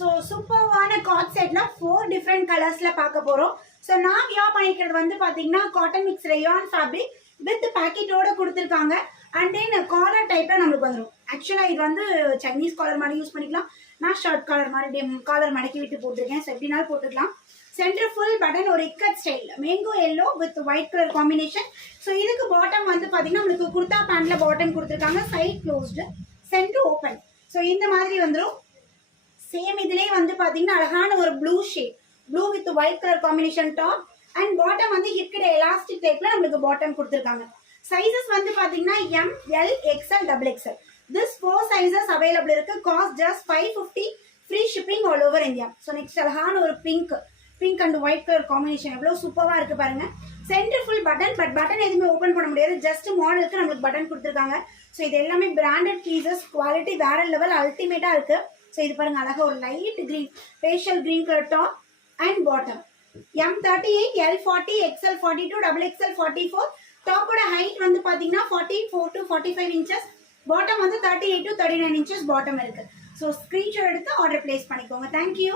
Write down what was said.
So சூப்பர்வான God செட்ல 4 different கலர்ஸ்ல பார்க்க போறோம். ஸோ நான் வியர் பண்ணிக்கிறது வந்து பாத்தீங்கன்னா cotton mix rayon fabric with பேக்கெட்டோட கொடுத்துருக்காங்க. அண்ட் தென் காலர் டைப்ல நம்மளுக்கு வந்துடும். ஆக்சுவலா இது வந்து சைனீஸ் காலர் மாதிரி யூஸ் பண்ணிக்கலாம். நான் ஷர்ட் காலர் மாதிரி காலர் மடக்கி விட்டு போட்டிருக்கேன். ஸோ எப்படினாலும் போட்டுக்கலாம். சென்டர் ஃபுல் பட்டன் ஒரு ikat style mango yellow with white colour combination. So இதுக்கு பாட்டம் வந்து பாத்தீங்கன்னா நம்மளுக்கு குர்தா பேண்ட்ல பாட்டம் கொடுத்துருக்காங்க. Side closed, centre open. So இந்த மாதிரி வந்துடும். சேம் இதுலேயே வந்து பார்த்தீங்கன்னா அழகான ஒரு blue shade, blue with white colour combination top and bottom வந்து ஹிப்கிட எலாஸ்டிக் டைப்ல நம்மளுக்கு பாட்டம் கொடுத்துருக்காங்க. சைஸஸ் வந்து பார்த்தீங்கன்னா M, L, XL, double XL. This 4 sizes available இருக்கு. Cost just 550, free shipping all over India. So next அழகான ஒரு pink and white colour combination எவ்வளோ சூப்பராக இருக்கு பாருங்க. Centre full button, but button எதுவுமே ஓப்பன் பண்ண முடியாது. ஜஸ்ட் மாடலுக்கு நம்மளுக்கு பட்டன் கொடுத்துருக்காங்க. ஸோ இது எல்லாமே பிராண்டட் பீசஸ், குவாலிட்டி வேற லெவல் அல்டிமேட்டா இருக்கு. ஸோ இது பாருங்க அழகா ஒரு light green facial green colour top and bottom. M38, L40, XL42, XXL 44. டாப்போட ஹைட் வந்து பாத்தீங்கன்னா 44 to 45 inches. பாட்டம் வந்து 38 to 39 inches பாட்டம் இருக்கு. ஸோ ஸ்கிரீன்ஷாட் எடுத்து ஆர்டர் பிளேஸ் பண்ணிக்கோங்க. தேங்க்யூ.